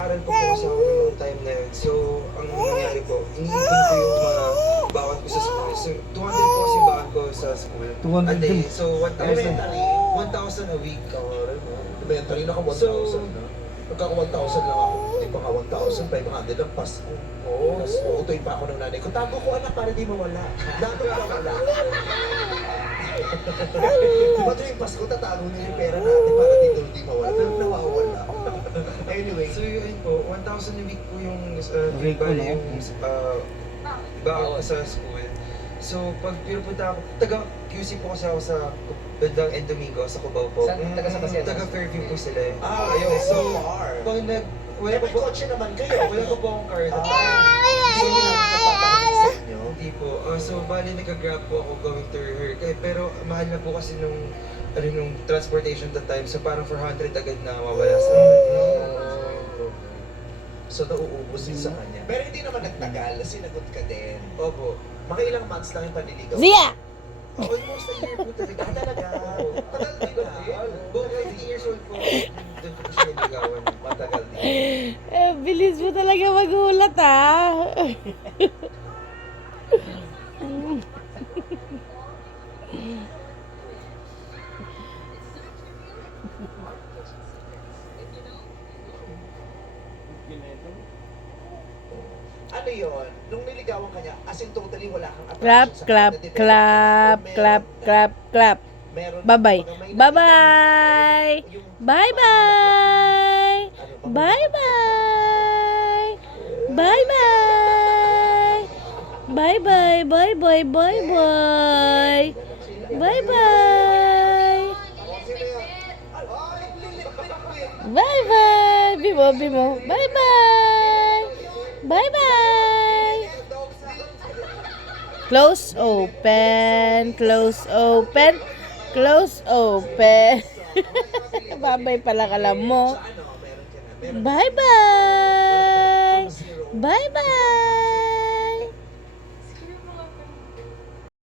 Aral po po kasi ako nung time na yun. So, ang nangyari po, iniipon ko yung mga bawat ko sa school. So, 200 po kasi bawat ko sa school. 200 a day. din. So, 1,000 a week. Elementary na ka 1,000 So, na. Pagka 1,000 lang ako, hindi pa ka 1,500 lang Pasko. Oo. Tapos uutoy pa ako ng nanay ko. Tago ko anak para di mawala. Dato ka wala. Diba tuwing Pasko tatago nila yung pera natin para di mawala. Pero nawawala. Anyway. So, yun po, 1,000 a week po yung Rico, bali no? yung bawat ko sa school. So, pag pinupunta ako, taga QC po kasi ako sa Bandang and Domingo, sa Cubao po. Saan? Taga sa Paseo? Taga Fairview po sila eh. Ayun. So far. Pag wala Eh, pa may po, kotse naman kayo. wala pa po akong car at the time. So, hindi naman nagpapanik sa inyo. Hindi po. So, bali nag-grab po ako going to her. Pero mahal na po kasi nung transportation that time. So, parang 400 agad na mawala sa akin. So, nauubos din sa kanya. Pero hindi naman nagtagal. Sinagot ka din. Opo. Makailang months lang yung panliligaw. Zia! Almost a year po talaga. Talaga. Tagal din na. Buong 15 years old po. Doon po siya niligawan. Matagal din. Bilis mo talaga magulat, ah. Ano yun? Nung niligawan ka niya, as in totally wala kang Clap, attraction sa clap, kanya, clap, na-develop, clap, meron na. clap, clap. Meron na. Bye-bye. Kumbaga may Bye-bye. nakita yung- Bye-bye. Ano ba? Bye-bye. Bye-bye. Bye-bye. Bye-bye. Bye-bye. Bye-bye. Bye-bye. Bimo, bimo. Bye-bye. Bye-bye. Close, open. Close, open. Close, open. Babay pala alam mo. Sa ano, meron ka na. Meron Bye-bye. Bye-bye.